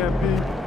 champion.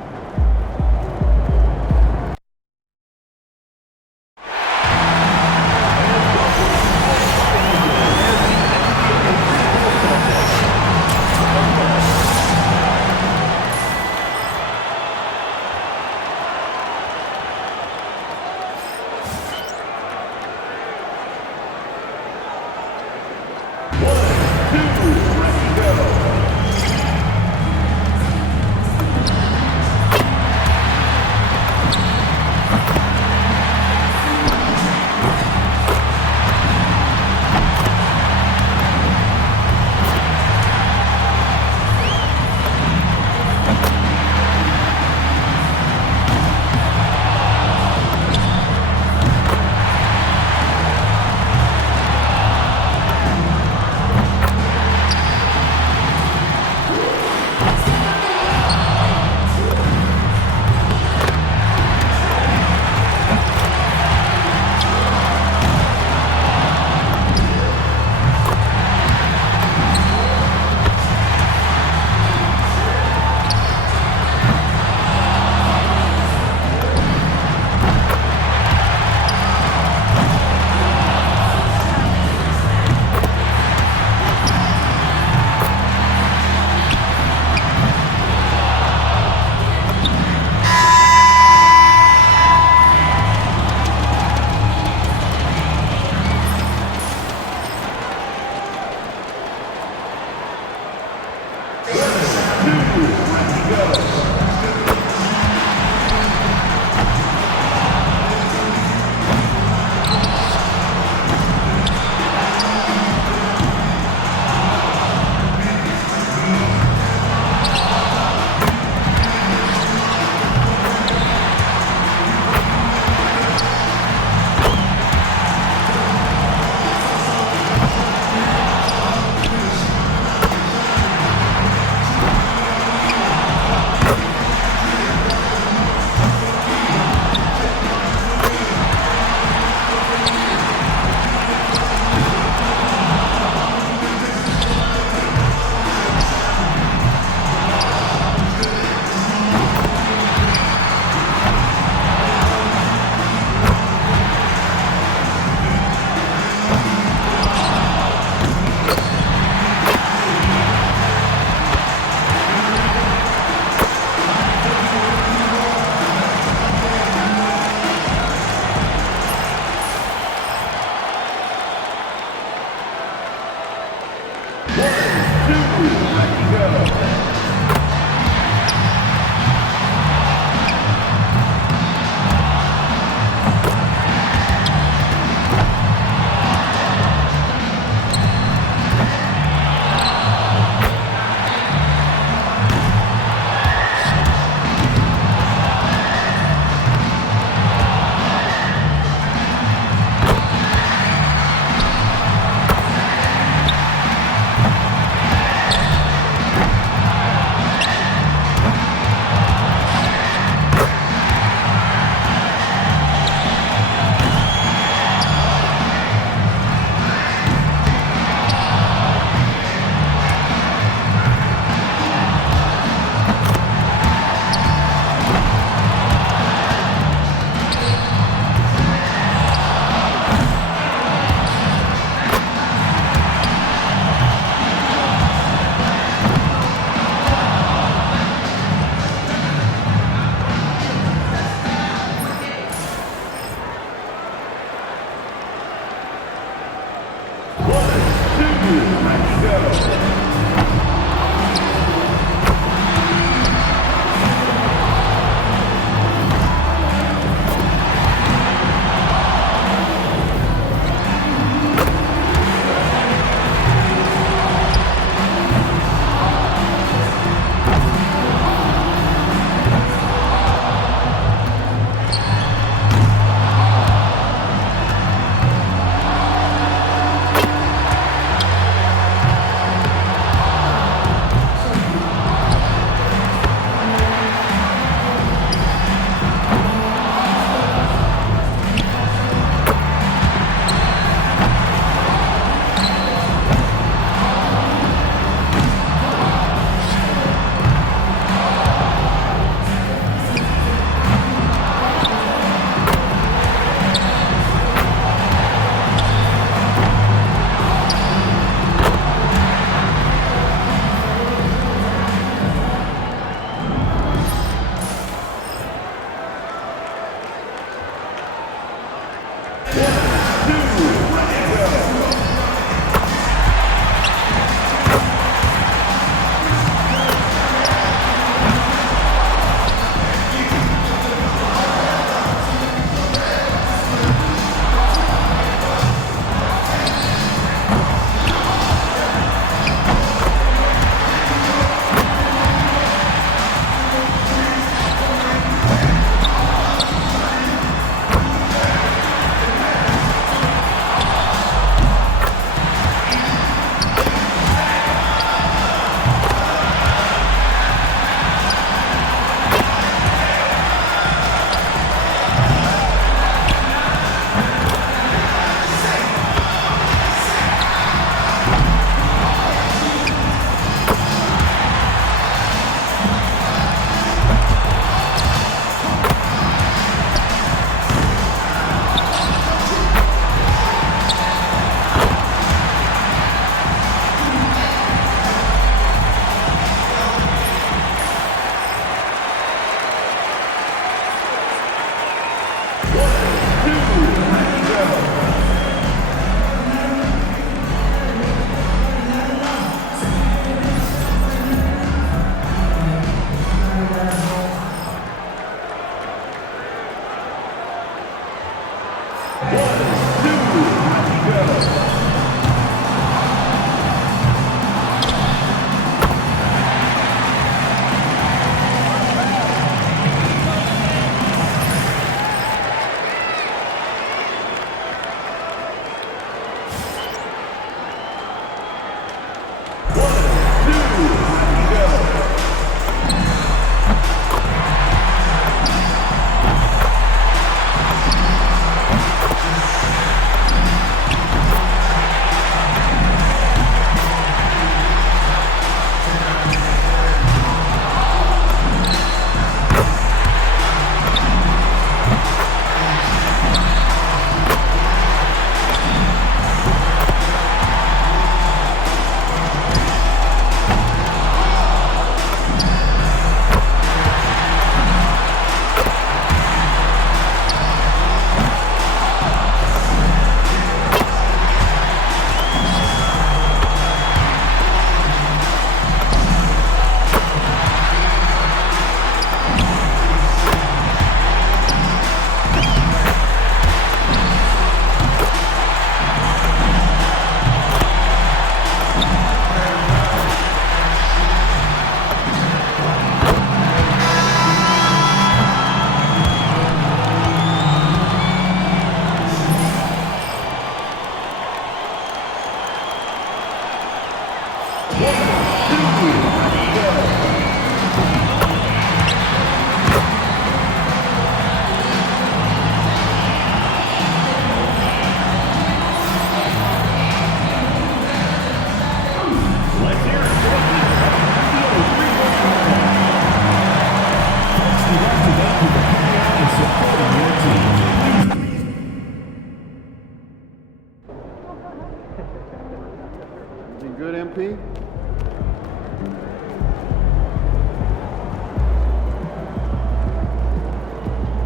Looking good, MP?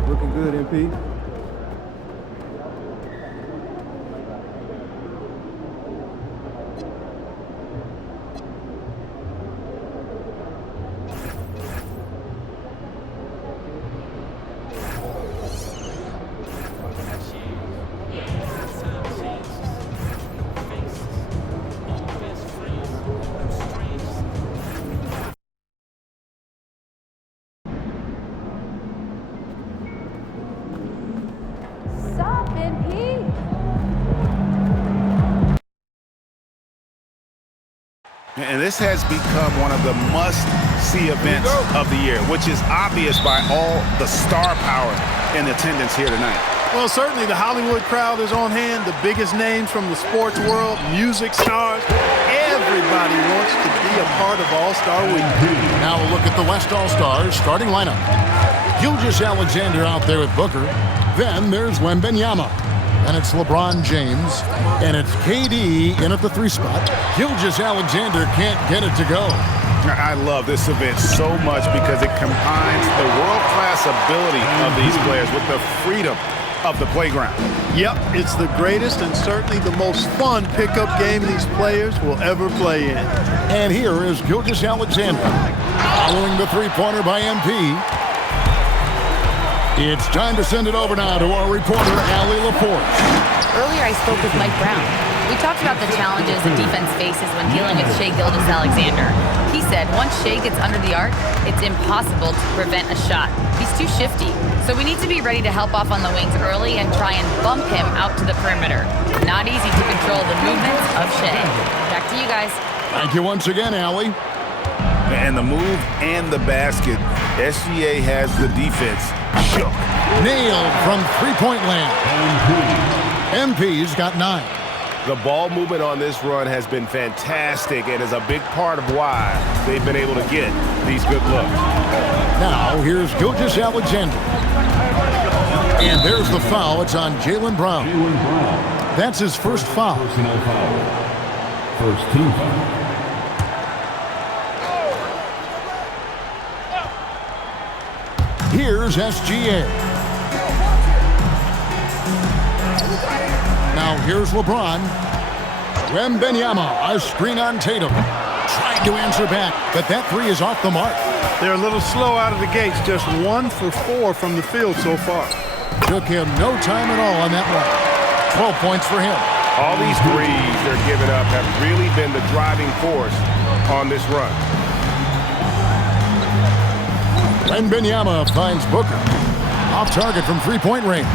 Looking good, MP? And this has become one of the must-see events of the year, which is obvious by all the star power in attendance here tonight. Well, certainly the Hollywood crowd is on hand, the biggest names from the sports world, music stars. Everybody wants to be a part of All-Star Week. Now a look at the West All-Stars starting lineup. Gilgeous-Alexander out there with Booker. Then there's Wembanyama. And it's LeBron James, and it's KD in at the 3 spot. Gilgeous-Alexander can't get it to go. I love this event so much because it combines the world-class ability of these players with the freedom of the playground. Yep, it's the greatest and certainly the most fun pickup game these players will ever play in. And here is Gilgeous-Alexander following the three-pointer by MP. It's time to send it over now to our reporter, Allie LaForce. Earlier, I spoke with Mike Brown. We talked about the challenges the defense faces when dealing with Shai Gilgeous-Alexander. He said once Shai gets under the arc, it's impossible to prevent a shot. He's too shifty, so we need to be ready to help off on the wings early and try and bump him out to the perimeter. Not easy to control the movements of Shai. Back to you guys. Thank you once again, Allie. And the move and the basket, SGA has the defense shook. Nailed from three-point land. MP's got 9. The ball movement on this run has been fantastic and is a big part of why they've been able to get these good looks. Now here's Gilgeous-Alexander. And there's the foul. It's on Jaylen Brown. That's his first foul. Personal foul. First team foul. Here's SGA. Now here's LeBron. Wembanyama, a screen on Tatum. Tried to answer back, but that 3 is off the mark. They're a little slow out of the gates, just 1 for 4 from the field so far. Took him no time at all on that one. 12 points for him. All these threes they're giving up have really been the driving force on this run. Wembanyama finds Booker. Off target from three-point range.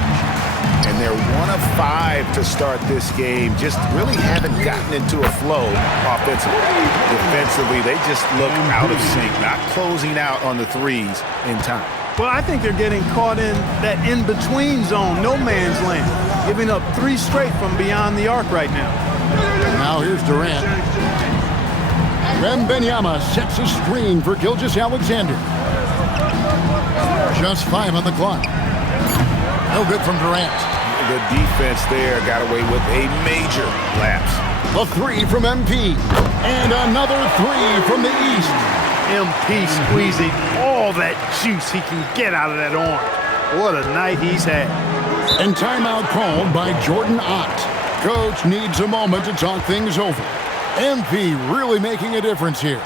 And they're 1 of 5 to start this game. Just really haven't gotten into a flow offensively. Defensively, they just look out of sync, not closing out on the threes in time. Well, I think they're getting caught in that in-between zone, no man's land, giving up 3 straight from beyond the arc right now. Now here's Durant. Wembanyama sets a screen for Gilgeous-Alexander. Just 5 on the clock. No good from Durant. The defense there got away with a major lapse. A 3 from MP. And another 3 from the East. MP squeezing all that juice he can get out of that arm. What a night he's had. And timeout called by Jordan Ott. Coach needs a moment to talk things over. MP really making a difference here.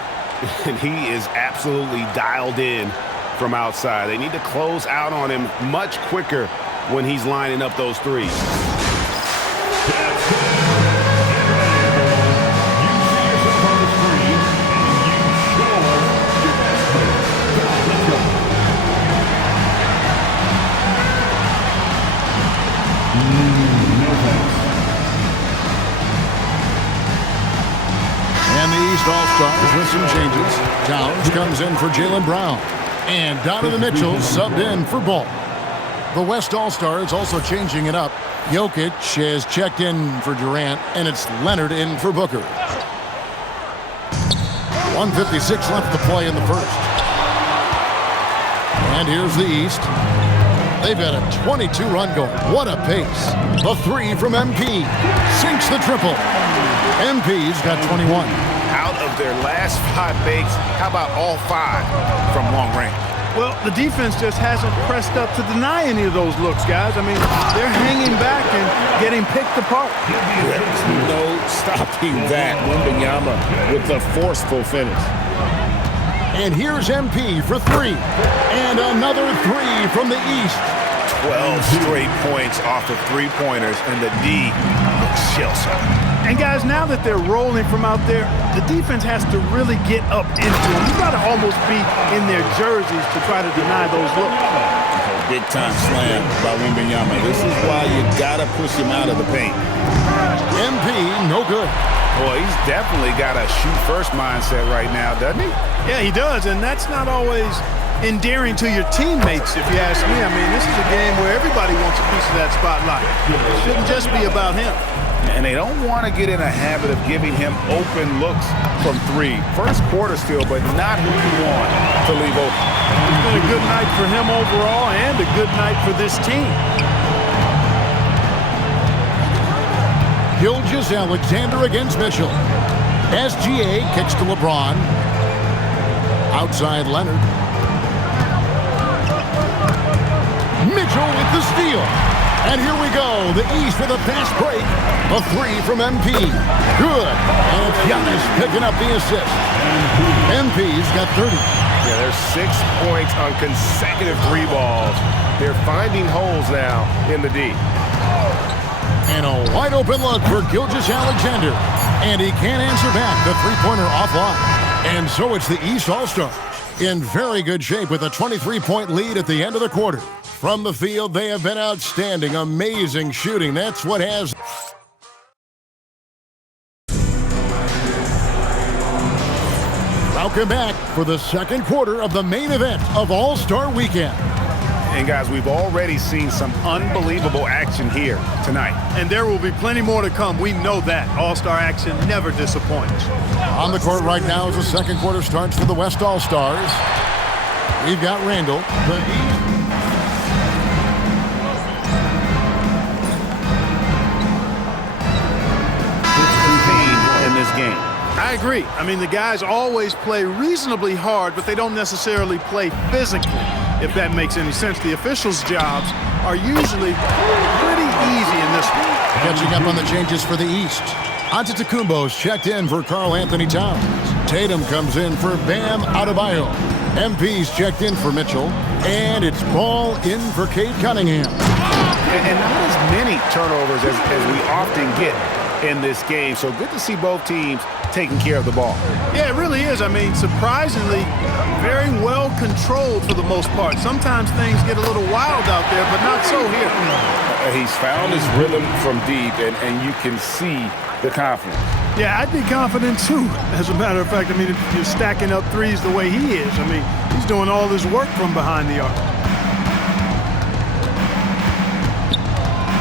And he is absolutely dialed in from outside. They need to close out on him much quicker when he's lining up those threes. And the East All-Stars with some changes. Towns comes in for Jaylen Brown. And Donovan Mitchell subbed in for Ball. The West All-Stars also changing it up. Jokic has checked in for Durant, and it's Leonard in for Booker. 1:56 left to play in the first. And here's the East. They've got a 22-run going. What a pace. The three from MP. Sinks the triple. MP's got 21. Out of their last 5 makes, how about all 5 from long range? Well, the defense just hasn't pressed up to deny any of those looks, guys. I mean, they're hanging back and getting picked apart. There's no stopping that. Wembanyama with the forceful finish. And here's MP for 3. And another 3 from the East. 12 straight points off of 3-pointers, and the D looks shell-shocked. And guys, now that they're rolling from out there, the defense has to really get up into them. You got to almost be in their jerseys to try to deny those looks. Big-time slam by Wembanyama. This is why you got to push him out of the paint. MP, no good. Boy, he's definitely got a shoot-first mindset right now, doesn't he? Yeah, he does, and that's not always endearing to your teammates, if you ask me. I mean, this is a game where everybody wants a piece of that spotlight. It shouldn't just be about him. And they don't want to get in a habit of giving him open looks from 3. First quarter still, but not who you want to leave open. It's been a good night for him overall and a good night for this team. Gilgeous-Alexander against Mitchell. SGA kicks to LeBron. Outside Leonard. Mitchell with the steal. And here we go. The East with a fast break. A 3 from MP. Good. And Giannis picking up the assist. MP's got 30. Yeah, there's 6 points on consecutive 3 balls. They're finding holes now in the D. And a wide open look for Gilgeous-Alexander. And he can't answer back. The 3-pointer offline. And so it's the East All-Stars in very good shape with a 23-point lead at the end of the quarter. From the field, they have been outstanding. Amazing shooting. That's what has... Welcome back for the second quarter of the main event of All-Star Weekend. And guys, we've already seen some unbelievable action here tonight. And there will be plenty more to come. We know that. All-Star action never disappoints. On the court right now as the second quarter starts for the West All-Stars. We've got Randall. In this game. I agree. I mean, the guys always play reasonably hard, but they don't necessarily play physically, if that makes any sense. The officials' jobs are usually pretty easy in this one. Catching up on the changes for the East. Antetokounmpo's checked in for Karl Anthony Towns. Tatum comes in for Bam Adebayo. MP's checked in for Mitchell. And it's Ball in for Cade Cunningham. And not as many turnovers as we often get in this game. So good to see both teams taking care of the ball. Yeah, it really is. I mean, surprisingly, very well controlled for the most part. Sometimes things get a little wild out there, but not so here. He's found his rhythm from deep, and you can see the confidence. Yeah, I'd be confident too, as a matter of fact. I mean, if you're stacking up threes the way he is, I mean, he's doing all this work from behind the arc.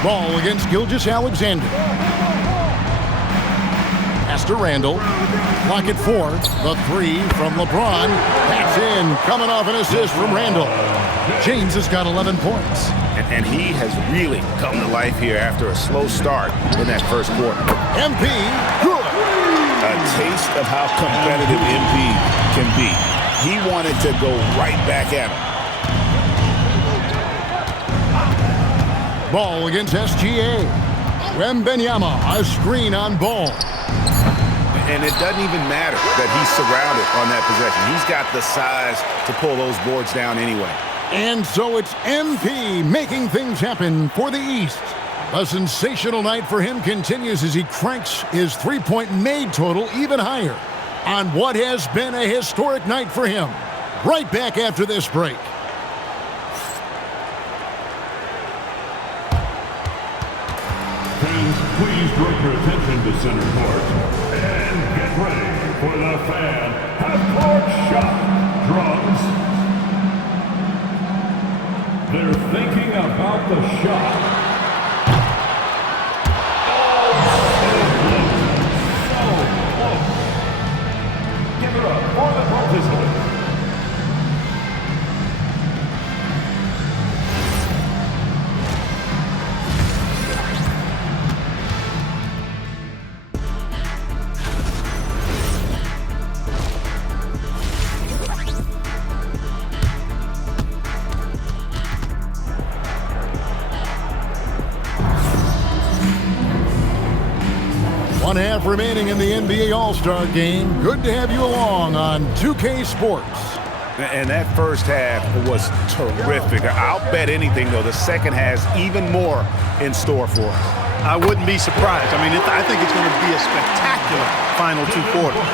Ball against Gilgeous-Alexander. To Randall. Clock at 4. The 3 from LeBron. That's in. Coming off an assist from Randall. James has got 11 points. And he has really come to life here after a slow start in that first quarter. MP, good. A taste of how competitive MP can be. He wanted to go right back at him. Ball against SGA. Wembanyama, a screen on Ball. And it doesn't even matter that he's surrounded on that possession. He's got the size to pull those boards down anyway. And so it's MP making things happen for the East. A sensational night for him continues as he cranks his 3-point made total even higher on what has been a historic night for him. Right back after this break. Fans, please direct your attention to center court and get ready for the fan half-court shot. Drums. They're thinking about the shot. Give it up for the participants. One half remaining in the NBA All-Star Game. Good to have you along on 2K Sports. And that first half was terrific. I'll bet anything, though, the second has even more in store for us. I wouldn't be surprised. I mean, I think it's going to be a spectacular final 2 quarters.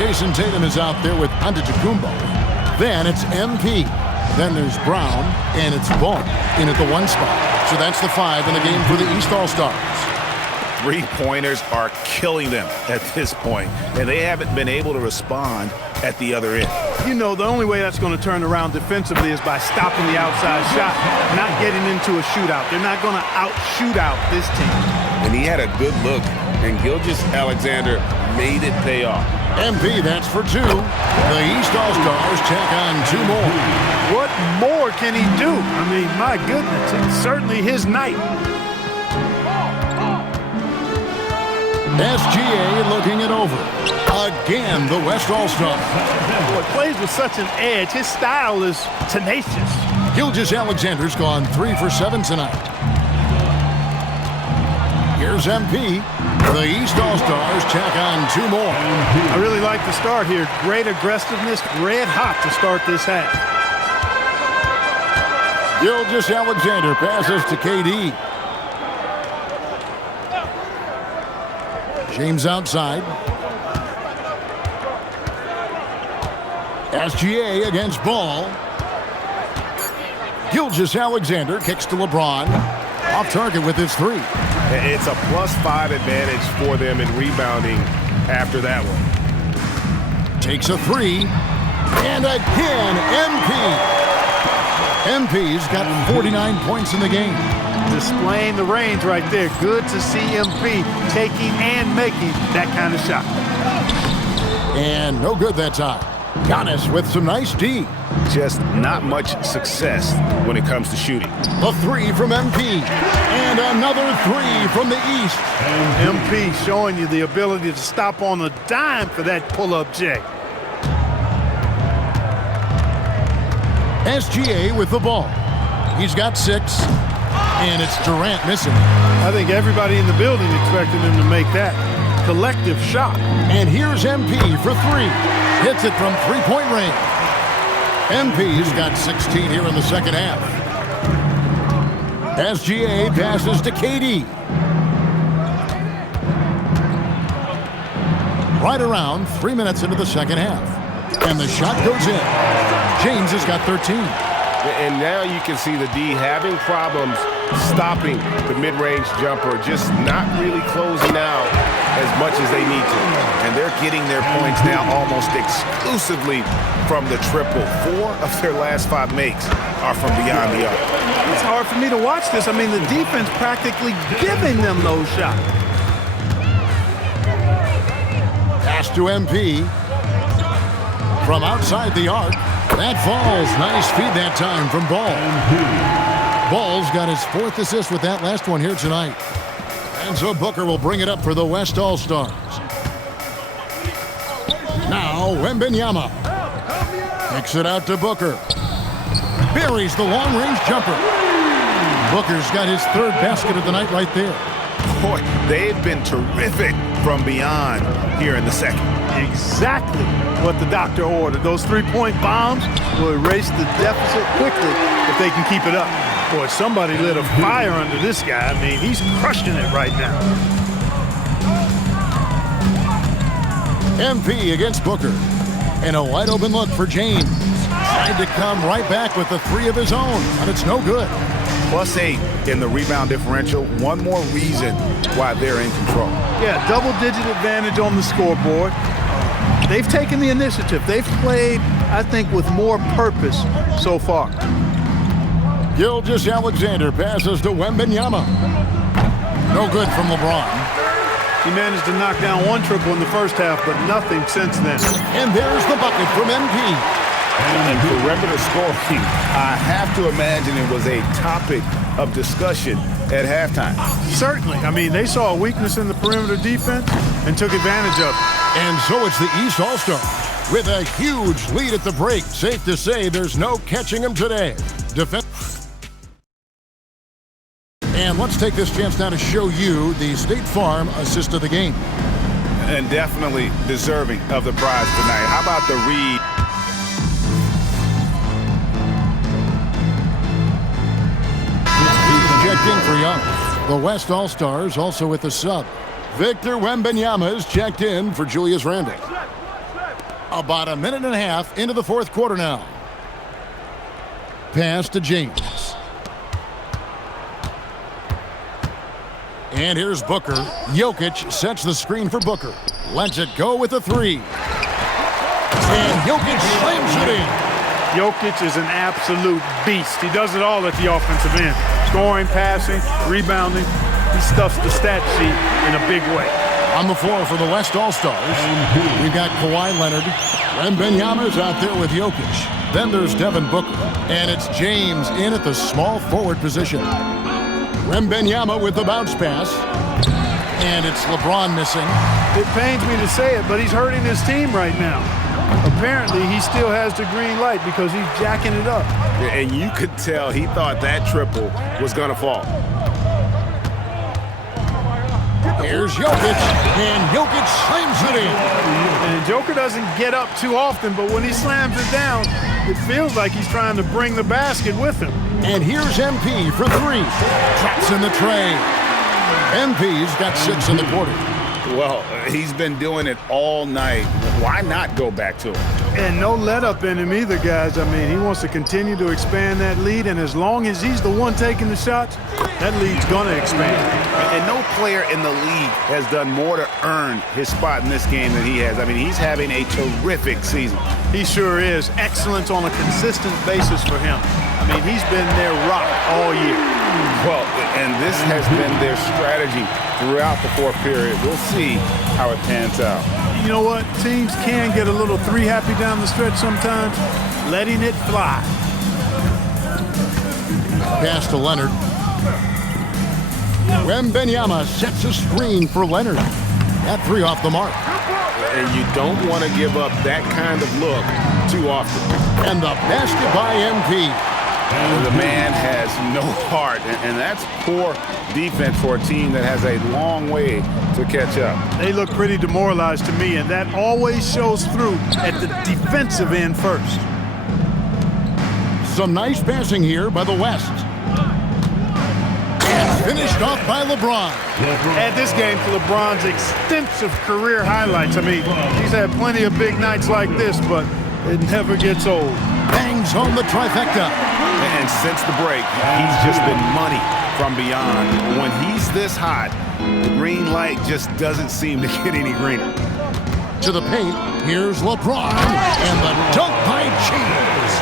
Jason Tatum is out there with Antetokounmpo. Then it's MP. Then there's Brown, and it's Ball in at the 1 spot. So that's the 5 in the game for the East All-Stars. Three-pointers are killing them at this point, and they haven't been able to respond at the other end. You know, the only way that's going to turn around defensively is by stopping the outside shot, not getting into a shootout. They're not going to out-shoot out this team. And he had a good look, and Gilgeous-Alexander made it pay off. MP, that's for 2. The East All-Stars tack on 2 more. What more can he do? I mean, my goodness, it's certainly his night. SGA looking it over. Again, the West All-Star. Boy, plays with such an edge. His style is tenacious. Gilgeous-Alexander's gone 3 for 7 tonight. Here's MP. The East All-Stars tack on 2 more. I really like the start here. Great aggressiveness, red hot to start this half. Gilgeous-Alexander passes to KD. James outside. SGA against Ball. Gilgeous-Alexander kicks to LeBron. Off target with his 3. It's a +5 advantage for them in rebounding after that one. Takes a 3. And again, MP. MP's got 49 points in the game. Displaying the range right there. Good to see MP taking and making that kind of shot. And no good that time. Giannis with some nice D. Just not much success when it comes to shooting. A 3 from MP. And another 3 from the East. MP showing you the ability to stop on a dime for that pull-up J. SGA with the ball. He's got 6. And it's Durant missing. I think everybody in the building expected him to make that collective shot. And here's MP for 3. Hits it from 3-point range. MP's got 16 here in the second half. SGA passes to KD. Right around 3 minutes into the second half. And the shot goes in. James has got 13. And now you can see the D having problems stopping the mid-range jumper, just not really closing out as much as they need to. And they're getting their points now almost exclusively from the triple. 4 of their last 5 makes are from beyond the arc. It's hard for me to watch this. I mean, the defense practically giving them those shots. Pass to MP. From outside the arc. That falls. Nice feed that time from Ball. Ball's got his 4th assist with that last one here tonight. And so Booker will bring it up for the West All-Stars. Now Wembanyama. Kicks it out to Booker. Buries the long-range jumper. Booker's got his 3rd basket of the night right there. Boy, they've been terrific from beyond here in the second. Exactly what the doctor ordered. Those 3-point bombs will erase the deficit quickly if they can keep it up. Boy, somebody lit a fire under this guy. I mean, he's crushing it right now. MP against Booker. And a wide open look for James. Tried to come right back with the 3 of his own, but it's no good. +8 in the rebound differential. One more reason why they're in control. Yeah, double-digit advantage on the scoreboard. They've taken the initiative. They've played, I think, with more purpose so far. Gilgeous-Alexander passes to Wembanyama. No good from LeBron. He managed to knock down one triple in the first half, but nothing since then. And there's the bucket from MP. And perimeter scoring, I have to imagine it was a topic of discussion at halftime. Certainly. I mean, they saw a weakness in the perimeter defense and took advantage of it. And so it's the East All-Star with a huge lead at the break. Safe to say there's no catching him today. And let's take this chance now to show you the State Farm assist of the game. And definitely deserving of the prize tonight. How about the read? He's checked in for Young. The West All-Stars also with the sub. Victor Wembanyama is checked in for Julius Randle. About a minute and a half into the fourth quarter now. Pass to James. And here's Booker. Jokic sets the screen for Booker. Lets it go with a three. And Jokic slams it in. Jokic is an absolute beast. He does it all at the offensive end. Scoring, passing, rebounding. He stuffs the stat sheet in a big way. On the floor for the West All-Stars, we've got Kawhi Leonard. Wembanyama's out there with Jokic. Then there's Devin Booker. And it's James in at the small forward position. Wembanyama with the bounce pass. And it's LeBron missing. It pains me to say it, but he's hurting his team right now. Apparently, he still has the green light because he's jacking it up. And you could tell he thought that triple was going to fall. Here's Jokic, and Jokic slams it in. And Joker doesn't get up too often, but when he slams it down, it feels like he's trying to bring the basket with him. And here's MP for three. Traps in the tray. MP's got 6 in the quarter. Well, he's been doing it all night. Why not go back to him? And no let-up in him either, guys. I mean, he wants to continue to expand that lead, and as long as he's the one taking the shots, that lead's going to expand. And no player in the league has done more to earn his spot in this game than he has. I mean, he's having a terrific season. He sure is. Excellence on a consistent basis for him. I mean, he's been their rock all year. Well, and this has been their strategy throughout the fourth period. We'll see how it pans out. You know what? Teams can get a little three-happy down the stretch sometimes. Letting it fly. Pass to Leonard. Wembanyama sets a screen for Leonard. That three off the mark. And you don't want to give up that kind of look too often. And the basket by MP. The man has no heart, and that's poor defense for a team that has a long way to catch up. They look pretty demoralized to me, and that always shows through at the defensive end first. Some nice passing here by the West. And finished off by LeBron. Add this game to LeBron's extensive career highlights. I mean, he's had plenty of big nights like this, but it never gets old. Bangs home the trifecta. And since the break, he's just been money from beyond. When he's this hot, the green light just doesn't seem to get any greener. To the paint, here's LeBron, and the dunk by James.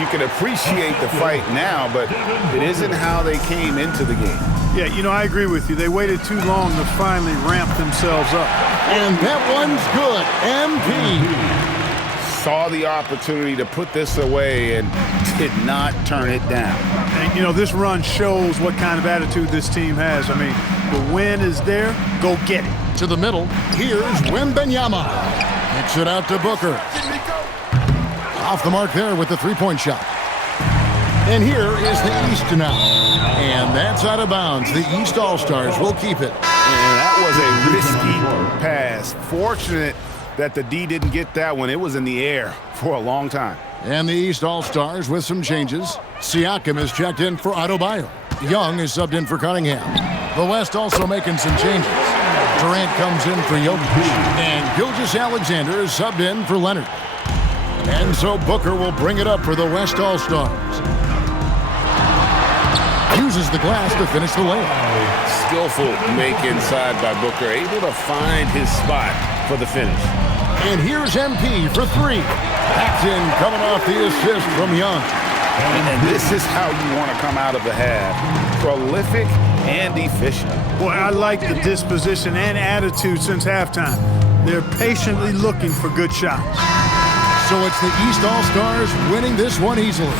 You can appreciate the fight now, but it isn't how they came into the game. Yeah, you know, I agree with you. They waited too long to finally ramp themselves up. And that one's good. MP. Saw the opportunity to put this away and did not turn it down. And, you know, this run shows what kind of attitude this team has. I mean, the win is there. Go get it. To the middle, here's Wembanyama. Kicks it out to Booker. Off the mark there with the three-point shot. And here is the East now. And that's out of bounds. The East All-Stars will keep it. And that was a risky pass. Fortunate that the D didn't get that one. It was in the air for a long time. And the East All-Stars with some changes. Siakam is checked in for Adebayo. Young is subbed in for Cunningham. The West also making some changes. Durant comes in for Jokic. And Gilgeous-Alexander is subbed in for Leonard. And so Booker will bring it up for the West All-Stars. uses the glass to finish the layup. Skillful make inside by Booker, able to find his spot for the finish. And here's MP for three. That's in, coming off the assist from Young. And this is how you want to come out of the half. Prolific and efficient. Boy, I like the disposition and attitude since halftime. They're patiently looking for good shots. So it's the East All-Stars winning this one easily.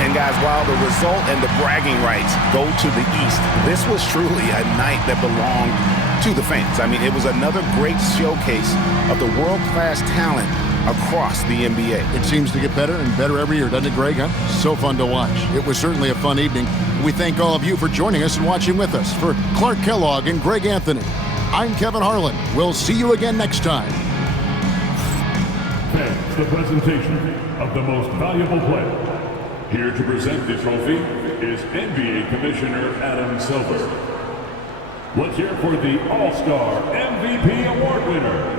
And guys, while the result and the bragging rights go to the East, this was truly a night that belonged to the fans. I mean, it was another great showcase of the world-class talent across the NBA. It seems to get better and better every year, doesn't it, Greg? Huh? So fun to watch. It was certainly a fun evening. We thank all of you for joining us and watching with us. For Clark Kellogg and Greg Anthony, I'm Kevin Harlan. We'll see you again next time. Fans, the presentation of the most valuable player. Here to present the trophy is NBA Commissioner Adam Silver. Let's hear for the All-Star MVP Award winner.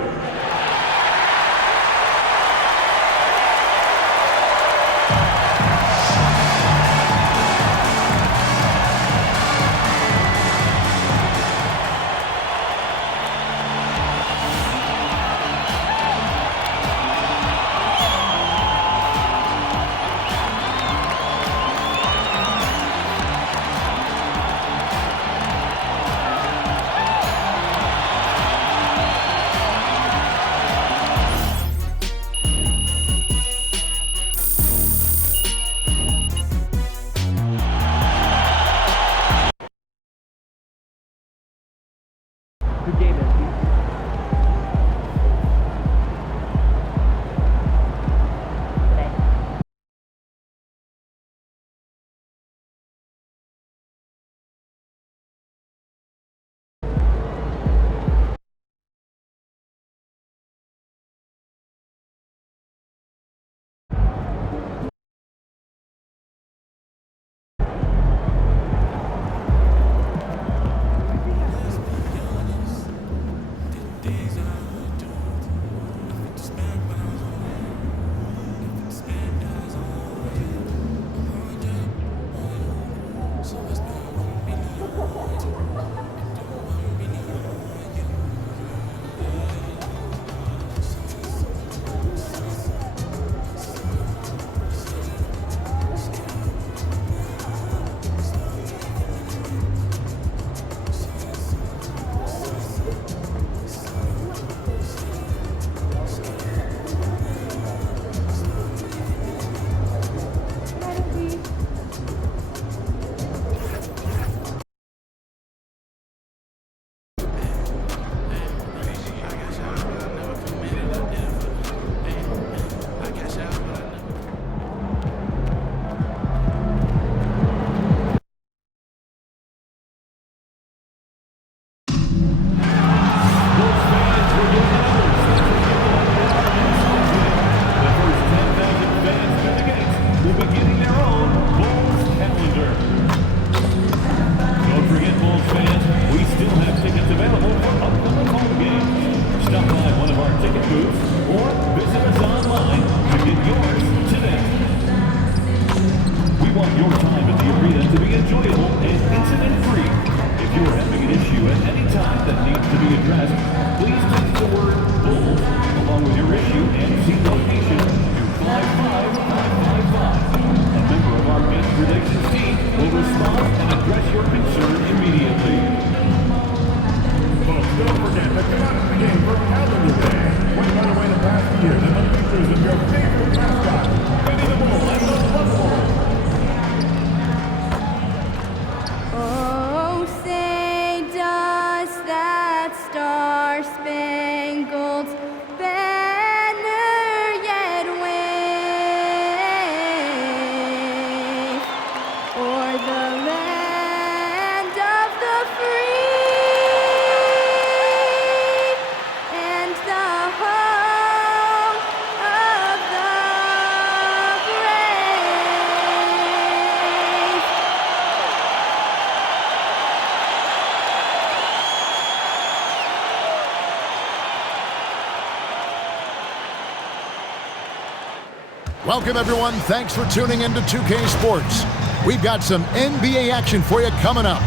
Welcome, everyone. Thanks for tuning in to 2K Sports. We've got some NBA action for you coming up.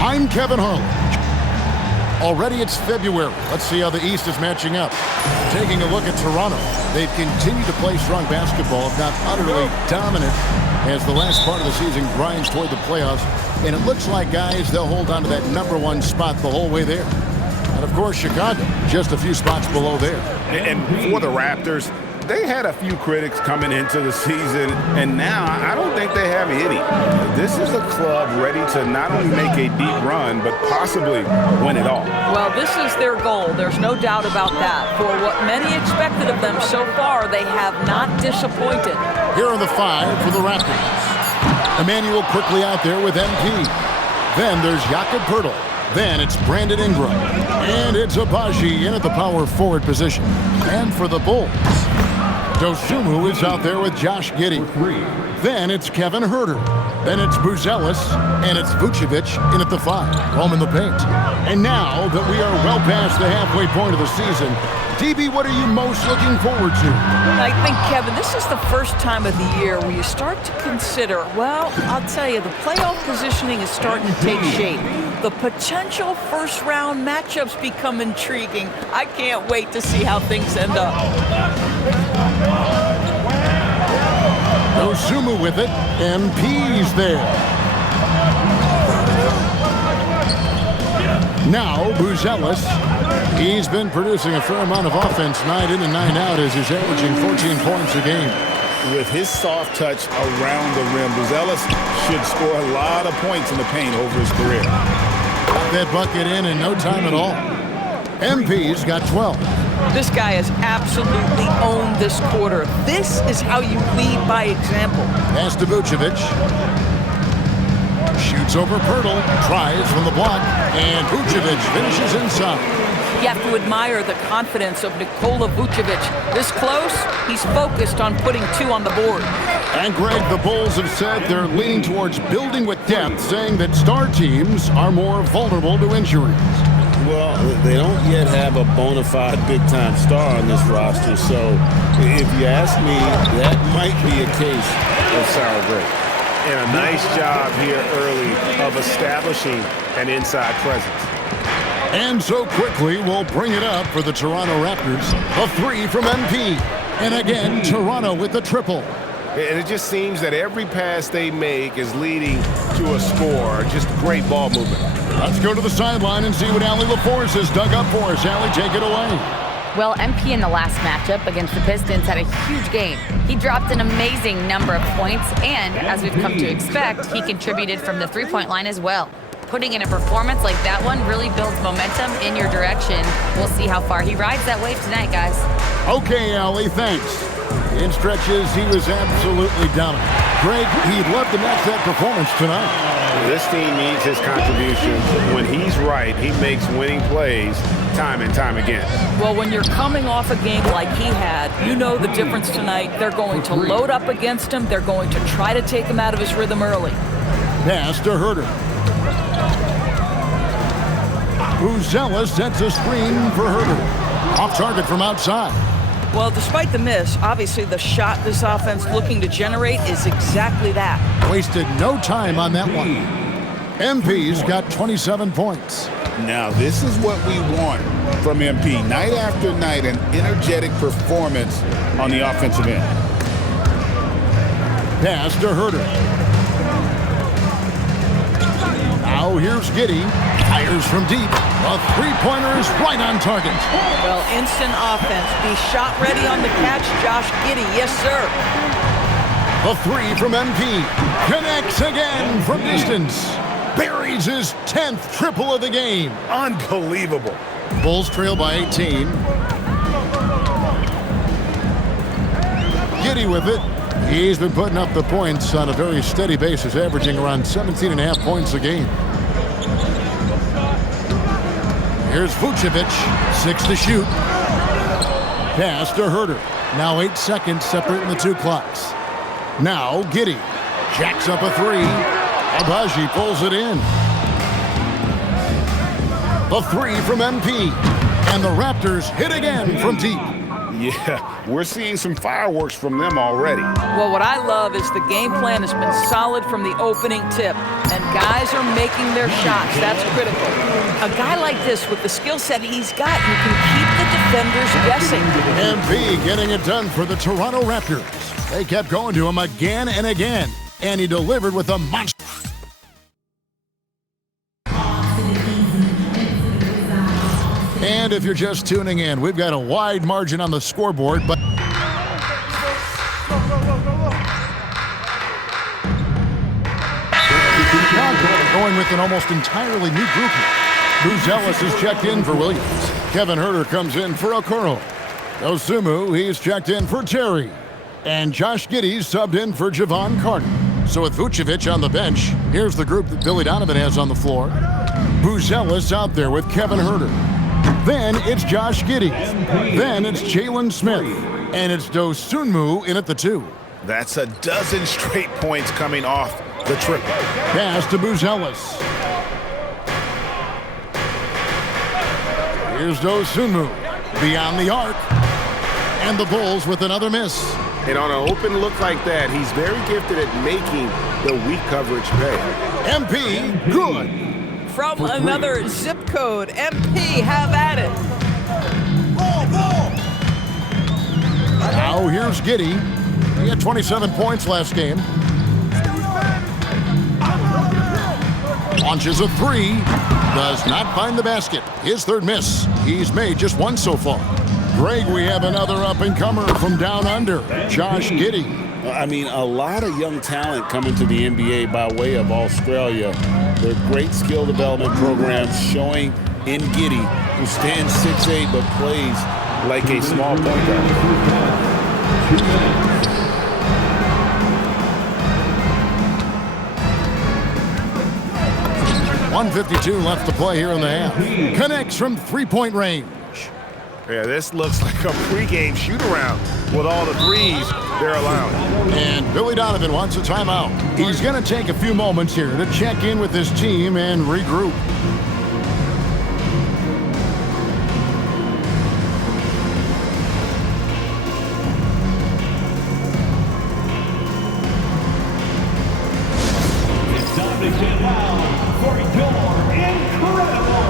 I'm Kevin Harlan. Already it's February. Let's see how the East is matching up. Taking a look at Toronto. They've continued to play strong basketball, if not utterly dominant, as the last part of the season grinds toward the playoffs. And it looks like, guys, they'll hold on to that #1 spot the whole way there. And, of course, Chicago, just a few spots below there. And for the Raptors, they had a few critics coming into the season, and now I don't think they have any. This is a club ready to not only make a deep run, but possibly win it all. Well, this is their goal. There's no doubt about that. For what many expected of them so far, they have not disappointed. Here are the 5 for the Raptors. Emmanuel quickly out there with MP. Then there's Jakob Poeltl. Then it's Brandon Ingram. And it's Abaji in at the power forward position. And for the Bulls, Dosunmu is out there with Josh Giddey. Then it's Kevin Huerter. Then it's Buzelis. And it's Vucevic in at the 5. Home in the paint. And now that we are well past the halfway point of the season, DB, what are you most looking forward to? I think, Kevin, this is the first time of the year where you start to consider, well, I'll tell you, the playoff positioning is starting to take shape. The potential first-round matchups become intriguing. I can't wait to see how things end up. Dosunmu with it. MP's there. Now, Buzelis. He's been producing a fair amount of offense night in and night out as he's averaging 14 points a game. With his soft touch around the rim, Buzelis should score a lot of points in the paint over his career. Got that bucket in no time at all. MP's got 12. This guy has absolutely owned this quarter. This is how you lead by example. Pass to Vucevic. Shoots over Poeltl. Tries from the block. And Vucevic finishes inside. You have to admire the confidence of Nikola Vucevic. This close, he's focused on putting 2 on the board. And Greg, the Bulls have said they're leaning towards building with depth, saying that star teams are more vulnerable to injuries. Well, they don't yet have a bona fide big-time star on this roster, so if you ask me, that might be a case of sour grape. And a nice job here early of establishing an inside presence. And so quickly, we'll bring it up for the Toronto Raptors. A 3 from MP. And again, Toronto with the triple. And it just seems that every pass they make is leading to a score. Just great ball movement. Let's go to the sideline and see what Allie LaForce has dug up for us. Allie, take it away. Well, MP in the last matchup against the Pistons had a huge game. He dropped an amazing number of points, and as we've come to expect, he contributed from the three-point line as well. Putting in a performance like that one really builds momentum in your direction. We'll see how far he rides that wave tonight, guys. Okay, Allie, thanks. In stretches, he was absolutely dominant. Greg, he'd love to match that performance tonight. This team needs his contributions. When he's right, he makes winning plays time and time again. Well, when you're coming off a game like he had, you know the difference tonight. They're going to load up against him. They're going to try to take him out of his rhythm early. Pass to Huerter. Buzelis sets a screen for Huerter. Off target from outside. Well, despite the miss, obviously the shot this offense looking to generate is exactly that. Wasted no time on that one. MP's got 27 points. Now, this is what we want from MP. Night after night, an energetic performance on the offensive end. Pass to Huerter. Now here's Giddey. Fires from deep. A three-pointer is right on target. Well, instant offense. Be shot ready on the catch, Josh Giddey. Yes, sir. A 3 from MP. Connects again from distance. Buries his 10th triple of the game. Unbelievable. Bulls trail by 18. Giddey with it. He's been putting up the points on a very steady basis, averaging around 17.5 points a game. Here's Vucevic, 6 to shoot. Pass to Huerter. Now 8 seconds separating the two clocks. Now Giddey jacks up a 3. Abaji pulls it in. The 3 from MP. And the Raptors hit again from deep. Yeah, we're seeing some fireworks from them already. Well, what I love is the game plan has been solid from the opening tip, and guys are making their shots. That's critical. A guy like this, with the skill set he's got, you can keep the defenders guessing. MP getting it done for the Toronto Raptors. They kept going to him again and again, and he delivered with a monster. And if you're just tuning in, we've got a wide margin on the scoreboard, but going with an almost entirely new group here. Buzelis is checked in for Williams. Kevin Huerter comes in for Okoro. Osumu, he's checked in for Terry. And Josh Giddey's subbed in for Javon Carter. So with Vucevic on the bench, here's the group that Billy Donovan has on the floor. Buzelis out there with Kevin Huerter. Then it's Josh Giddey. Then it's Jalen Smith. And it's Dosunmu in at the 2. That's a dozen straight points coming off the triple. Pass to Buzelis. Here's Dosunmu. Beyond the arc. And the Bulls with another miss. And on an open look like that, he's very gifted at making the weak coverage pay. MP, good. From another zip code, MP, have at it. Now here's Giddey. He had 27 points last game. Launches a 3. Does not find the basket. His third miss. He's made just one so far. Greg, we have another up-and-comer from down under, Josh Giddey. I mean, a lot of young talent coming to the NBA by way of Australia. They're great skill development programs showing in Giddey, who stands 6'8", but plays like a small point guard. 1:52 left to play here in the half. Connects from three-point range. Yeah, this looks like a pregame shoot-around with all the threes they're allowing. And Billy Donovan wants a timeout. He's going to take a few moments here to check in with his team and regroup. It's time to get loud for your incredible.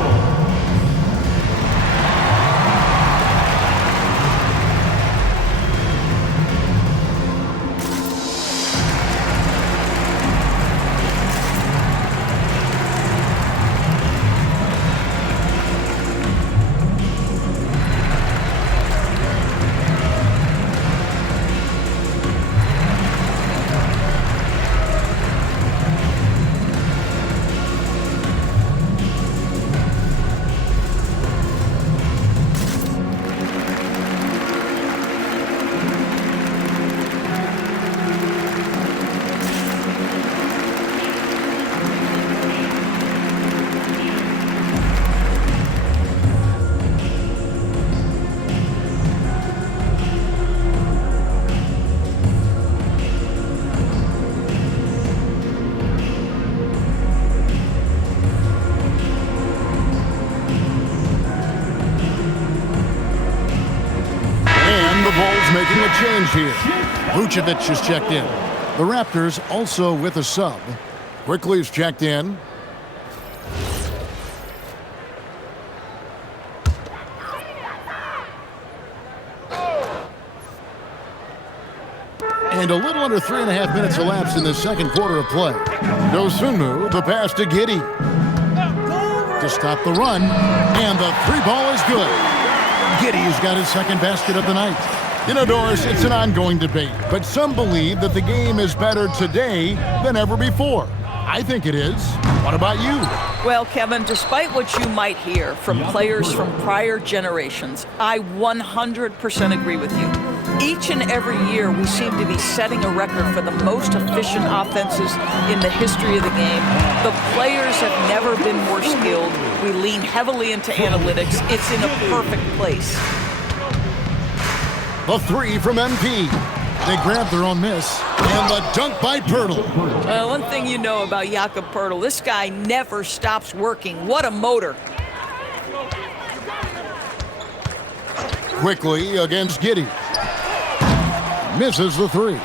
Making a change here. Vucevic is checked in. The Raptors also with a sub. Quickly's checked in. And a little under 3.5 minutes elapsed in the second quarter of play. Dosunmu, the pass to Giddey. To stop the run. And the 3-ball is good. Giddey's got his second basket of the night. You know, Doris, it's an ongoing debate, but some believe that the game is better today than ever before. I think it is. What about you? Well, Kevin, despite what you might hear from players from prior generations, I 100% agree with you. Each and every year, we seem to be setting a record for the most efficient offenses in the history of the game. The players have never been more skilled. We lean heavily into analytics. It's in a perfect place. The 3 from MP. They grab their own miss. And the dunk by Poeltl. One thing you know about Jakob Poeltl, this guy never stops working. What a motor. quickly against Giddy. Misses the three.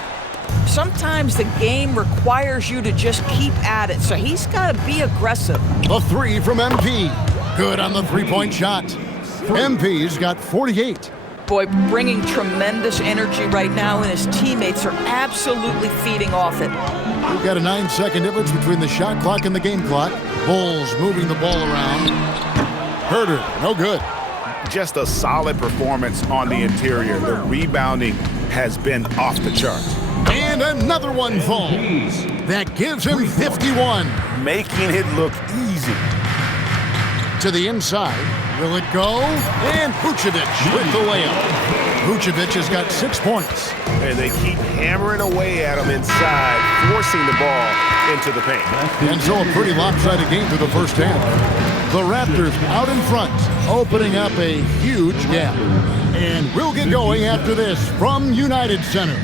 Sometimes the game requires you to just keep at it, so he's got to be aggressive. The three from MP. Good on the three-point shot. MP's got 48. Boy, bringing tremendous energy right now, and his teammates are absolutely feeding off it. We've got a 9-second difference between the shot clock and the game clock. Bulls moving the ball around. Herder, no good. Just a solid performance on the interior. The rebounding has been off the charts. And another one falls. That gives him 51. Making it look easy. To the inside. Will it go? And Vucevic with the layup. Vucevic has got 6 points. And they keep hammering away at him inside, forcing the ball into the paint. And so a pretty lopsided game through the first half. The Raptors out in front, opening up a huge gap. And we'll get going after this from United Center.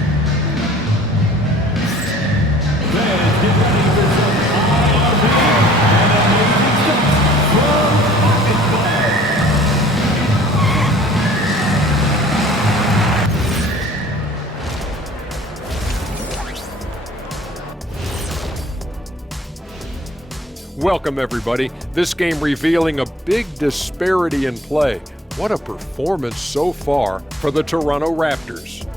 Welcome, everybody. This game revealing a big disparity in play. What a performance so far for the Toronto Raptors.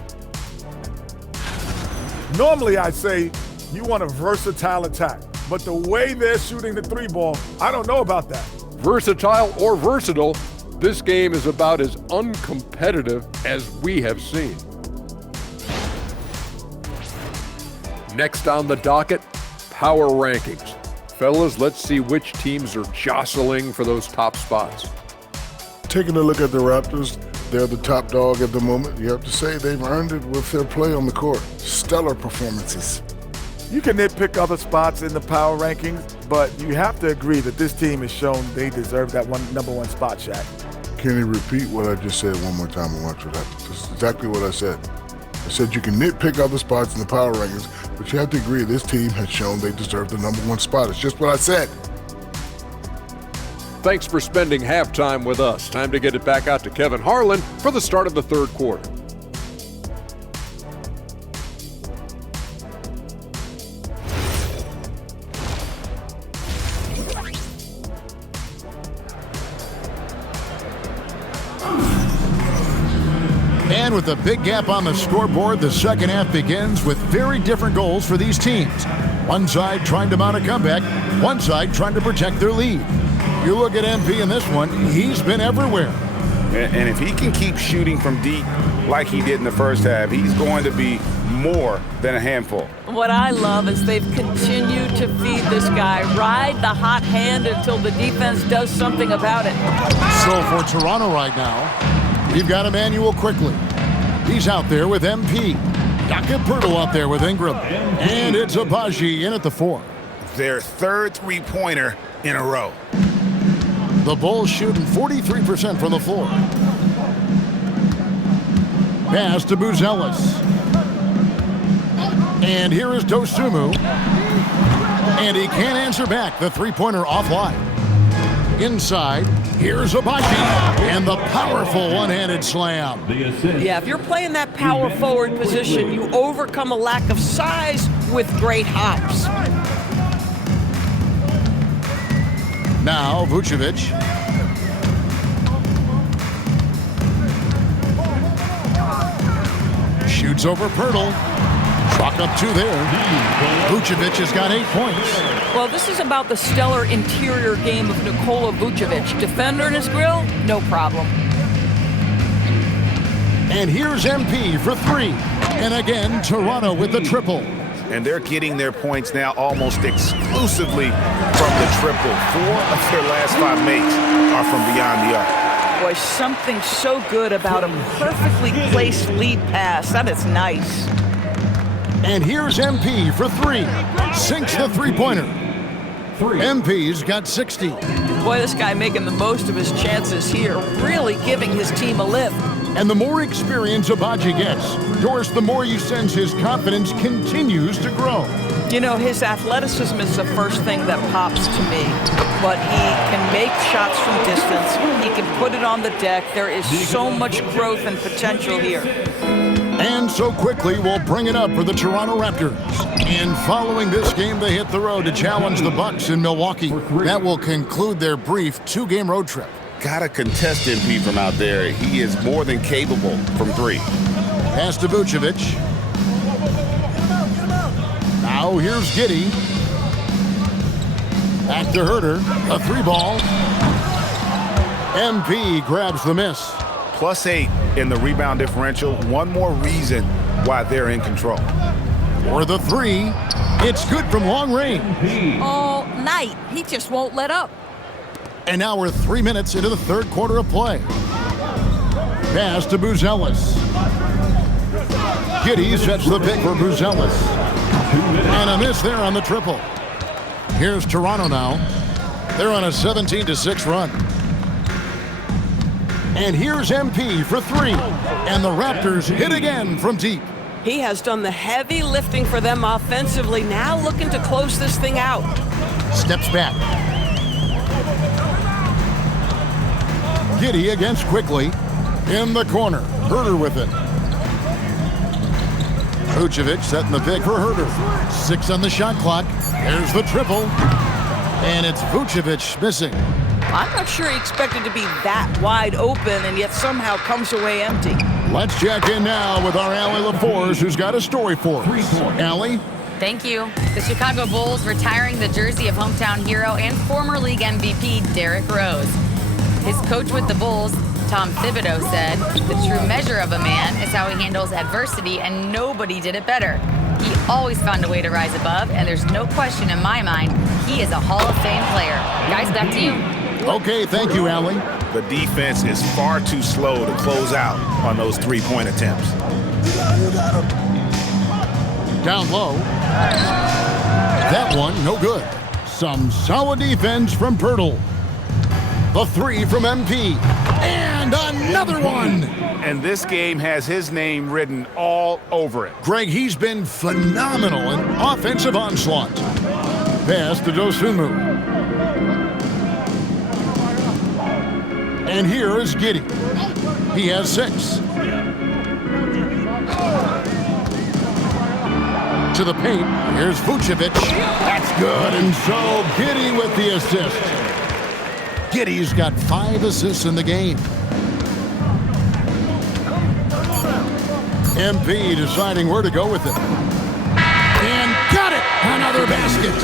Normally, I'd say you want a versatile attack, but the way they're shooting the three ball, I don't know about that. Versatile or versatile, this game is about as uncompetitive as we have seen. Next on the docket, power rankings. Fellas, let's see which teams are jostling for those top spots. Taking a look at the Raptors, they're the top dog at the moment. You have to say they've earned it with their play on the court. Stellar performances. You can nitpick other spots in the power rankings, but you have to agree that this team has shown they deserve that number one spot, Shaq. Can you repeat what I just said one more time and watch what happens? This is exactly what I said. I said you can nitpick other spots in the power rankings, but you have to agree this team has shown they deserve the number one spot. It's just what I said. Thanks for spending halftime with us. Time to get it back out to Kevin Harlan for the start of the third quarter. And with a big gap on the scoreboard, the second half begins with very different goals for these teams. One side trying to mount a comeback, one side trying to protect their lead. You look at MP in this one, he's been everywhere. And if he can keep shooting from deep like he did in the first half, he's going to be more than a handful. What I love is they've continued to feed this guy, ride the hot hand until the defense does something about it. So for Toronto right now, you've got Emmanuel quickly. He's out there with MP. Jakob Poeltl out there with Ingram. And it's Agbaji in at the 4. Their third three-pointer in a row. The Bulls shooting 43% from the floor. Pass to Buzelis. And here is Dosunmu. And he can't answer back. The three-pointer offline. Inside, here's Agbaji. And the powerful one-handed slam. Yeah, if you're playing that power forward position, you overcome a lack of size with great hops. Now Vucevic. Shoots over Poeltl. Chalk up 2 there. Vucevic has got 8 points. Well, this is about the stellar interior game of Nikola Vucevic. Defender in his grill, no problem. And here's MP for 3. And again, Toronto with the triple. And they're getting their points now almost exclusively from the triple. 4 of their last 5 makes are from beyond the arc. Boy, something so good about a perfectly placed lead pass. That is nice. And here's MP for 3. Sinks the three-pointer. MP's got 60. Boy, this guy making the most of his chances here, really giving his team a lift. And the more experience Agbaji gets, Doris, the more you sense his confidence continues to grow. You know, his athleticism is the first thing that pops to me. But he can make shots from distance. He can put it on the deck. There is so much growth and potential here. And so quickly, we'll bring it up for the Toronto Raptors. And following this game, they hit the road to challenge the Bucks in Milwaukee. That will conclude their brief 2-game road trip. Gotta contest MP from out there. He is more than capable from 3. Pass to Vucevic. Now here's Giddey. Back to Herter. A 3-ball. MP grabs the miss. +8 in the rebound differential. One more reason why they're in control. For the 3, it's good from long range. All night. He just won't let up. And now we're 3 minutes into the third quarter of play. Pass to Buzelis. Giddey sets the pick for Buzelis. And a miss there on the triple. Here's Toronto now. They're on a 17-6 run. And here's MP for 3. And the Raptors hit again from deep. He has done the heavy lifting for them offensively. Now looking to close this thing out. Steps back. Giddey against Quickly. In the corner. Herter with it. Vucevic setting the pick for Herter. 6 on the shot clock. There's the triple. And it's Vucevic missing. I'm not sure he expected to be that wide open and yet somehow comes away empty. Let's check in now with our Allie LaForce, who's got a story for us. Allie? Thank you. The Chicago Bulls retiring the jersey of hometown hero and former league MVP Derrick Rose. His coach with the Bulls, Tom Thibodeau, said, "The true measure of a man is how he handles adversity, and nobody did it better. He always found a way to rise above, and there's no question in my mind he is a Hall of Fame player." Guys, back to you. Okay, thank you, Allie. The defense is far too slow to close out on those 3-point attempts. Down low. That one, no good. Some solid defense from Pirtle. The 3 from MP. And another one. And this game has his name written all over it. Greg, he's been phenomenal in offensive onslaught. Pass to Dosunmu. And here is Giddey. He has 6. To the paint. Here's Vucevic. That's good. And so Giddey with the assist. Giddey's got 5 assists in the game. MP deciding where to go with it. And got it! Another basket.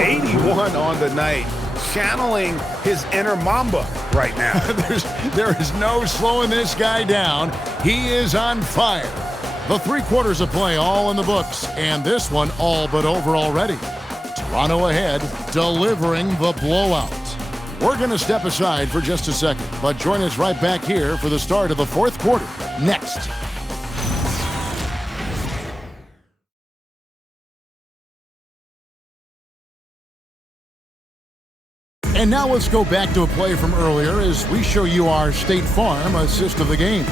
81 on the night. Channeling his inner Mamba right now. There is no slowing this guy down. He is on fire. The 3 quarters of play all in the books, and this one all but over already. Toronto ahead, delivering the blowout. We're going to step aside for just a second, but join us right back here for the start of the 4th quarter next. And now let's go back to a play from earlier as we show you our State Farm assist of the game.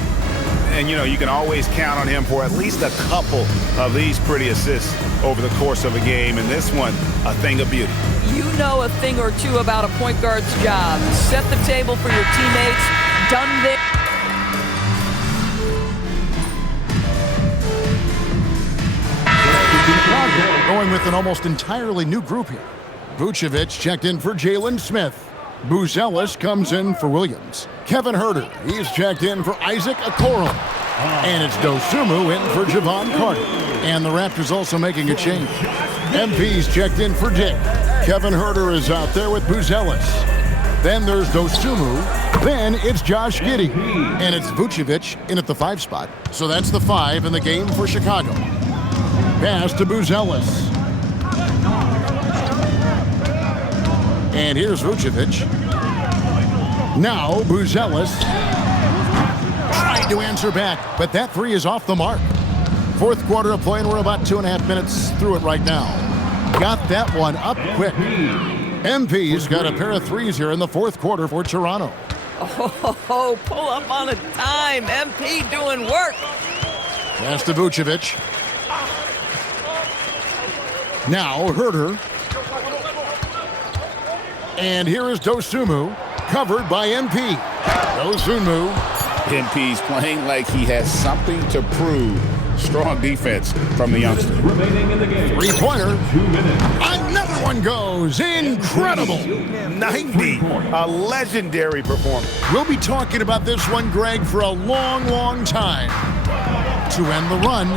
And, you know, you can always count on him for at least a couple of these pretty assists over the course of a game. And this one, a thing of beauty. You know a thing or two about a point guard's job. Set the table for your teammates. Done there. Going with an almost entirely new group here. Vucevic checked in for Jalen Smith. Buzelis comes in for Williams. Kevin Herter, he's checked in for Isaac Okoro. And it's Dosunmu in for Javon Carter. And the Raptors also making a change. MP's checked in for Dick. Kevin Herter is out there with Buzelis. Then there's Dosunmu. Then it's Josh Giddey. And it's Vucevic in at the 5 spot. So that's the 5 in the game for Chicago. Pass to Buzelis. And here's Vucevic. Now Buzelis tried to answer back, but that 3 is off the mark. 4th quarter of play, and we're about 2.5 minutes through it right now. Got that one up quick. MP's got a pair of 3s here in the 4th quarter for Toronto. Oh, pull up on a dime. MP doing work. Pass to Vucevic. Now Herder. And here is Dosunmu, covered by MP. Dosunmu. MP's playing like he has something to prove. Strong defense from the youngster. Three-pointer. Another one goes. Incredible. 90. A legendary performance. We'll be talking about this one, Greg, for a long, long time. To end the run.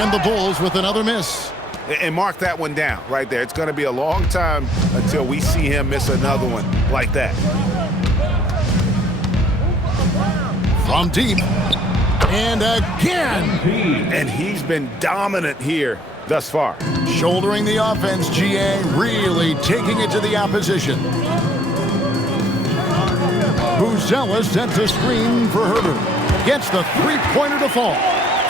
And the Bulls with another miss. And mark that one down right there. It's going to be a long time until we see him miss another one like that. From deep. And again. And he's been dominant here thus far. Shouldering the offense, GA, really taking it to the opposition. Buzella sends a screen for Herbert. Gets the three-pointer to fall.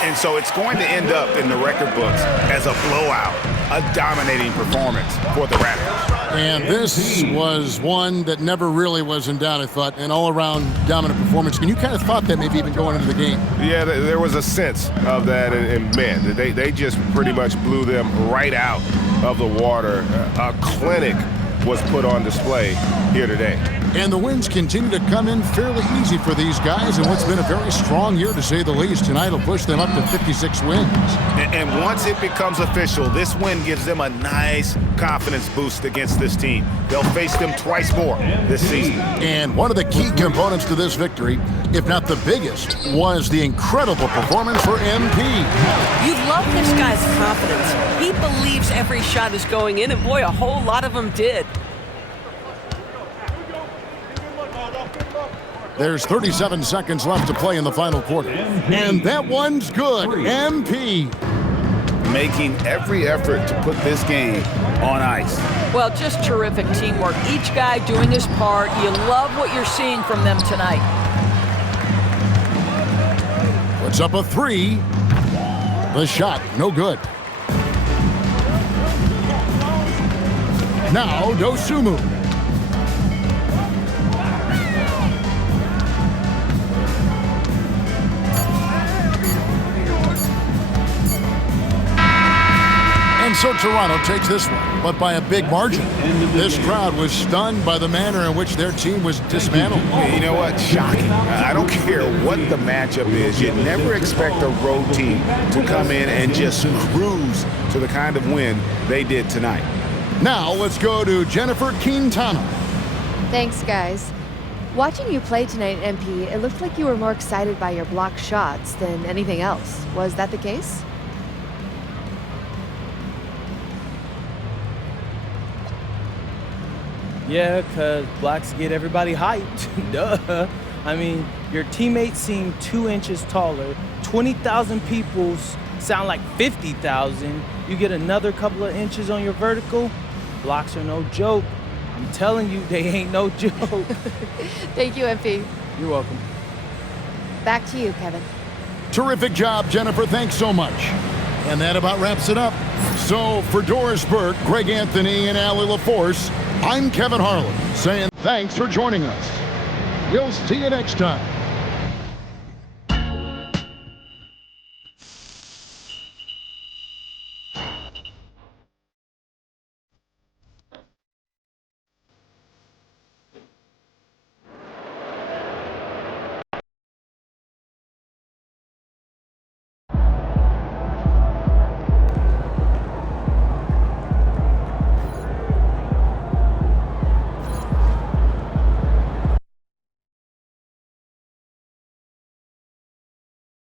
And so it's going to end up in the record books as a blowout, a dominating performance for the Raptors. And this was one that never really was in doubt, I thought, an all-around dominant performance. And you kind of thought that maybe even going into the game. Yeah, there was a sense of that, and man, they just pretty much blew them right out of the water. A clinic was put on display here today. And the wins continue to come in fairly easy for these guys in what's been a very strong year, to say the least. Tonight will push them up to 56 wins. And once it becomes official, this win gives them a nice confidence boost against this team. They'll face them twice more this season. And one of the key components to this victory, if not the biggest, was the incredible performance for MP. You love this guy's confidence. He believes every shot is going in, and boy, a whole lot of them did. There's 37 seconds left to play in the final quarter. And that one's good. MP. Making every effort to put this game on ice. Well, just terrific teamwork. Each guy doing his part. You love what you're seeing from them tonight. Puts up a three. The shot, no good. Now, Dosunmu. And so Toronto takes this one, but by a big margin. This crowd was stunned by the manner in which their team was dismantled. You know what? Shocking. I don't care what the matchup is. You never expect a road team to come in and just cruise to the kind of win they did tonight. Now let's go to Jennifer Quintana. Thanks, guys. Watching you play tonight, MP, it looked like you were more excited by your blocked shots than anything else. Was that the case? Yeah, because blocks get everybody hyped. Duh. I mean, your teammates seem 2 inches taller. 20,000 people sound like 50,000. You get another couple of inches on your vertical. Blocks are no joke. I'm telling you, they ain't no joke. Thank you, MP. You're welcome. Back to you, Kevin. Terrific job, Jennifer. Thanks so much. And that about wraps it up. So for Doris Burke, Greg Anthony, and Allie LaForce, I'm Kevin Harlan saying thanks for joining us. We'll see you next time.